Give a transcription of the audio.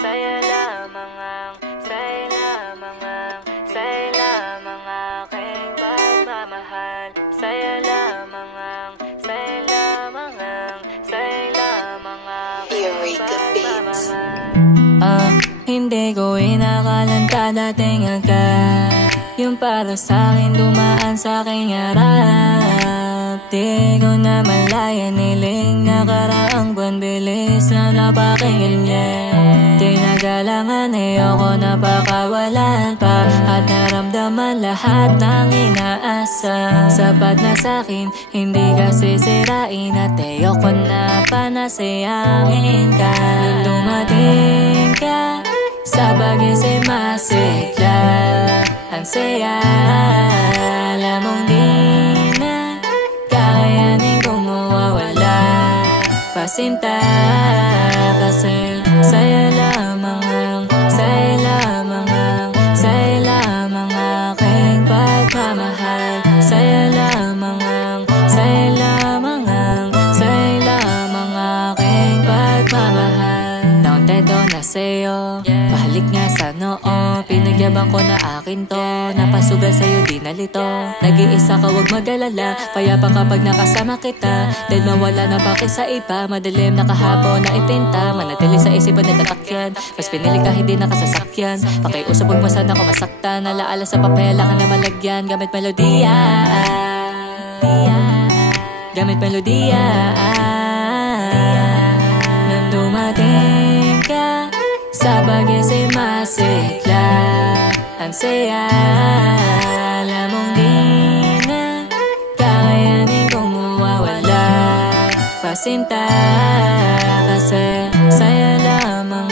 Saya lamang ang, saya lamang ang, saya lamang aking pagmamahal. Saya lamang ang, saya lamang ang, saya lamang aking pagmamahal. Hindi ko inakalang dadating agad yung para sa'kin dumaan sa'king harap. Di ko na malaya niling nakaraang buwan, bilis na napakinganyan. Tinagalangan ayoko na pakawalan pa at naramdaman lahat ng inaasa. Sapat na sa'kin, hindi ka sisirain at ayoko na panasayangin ka. Nung dumating ka sa pagising masigla, ang saya, alam mong di na kakayanin kong mawawala pasinta. Kasi saya lamang ang, saya lamang ang, saya lamang aking pagmamahal. Saya lamang ang, saya lamang ang, saya lamang aking pagmamahal. Nakontento na sa'yo, pahalik nga sa noo, pinagyabang ko na akin to. Napasugal sa'yo di nalito, nag-iisa ka wag mag-alala, payapa kapag nakasama kita. Dahil mawala na baki sa iba, madilim na kahapon na ipinta. Manatili sa isipan na tatakyan, mas pinili ka hindi nakasasakyan. Pakiusap huwag mo sana ko masaktan, alaala sa papel ka na malagyan. Gamit melodiya, gamit melodiya. Nang dumating ka sa pagising masigla, ang saya, alam mong di na kakayanin kong mawawala pasinta. Kasi saya lamang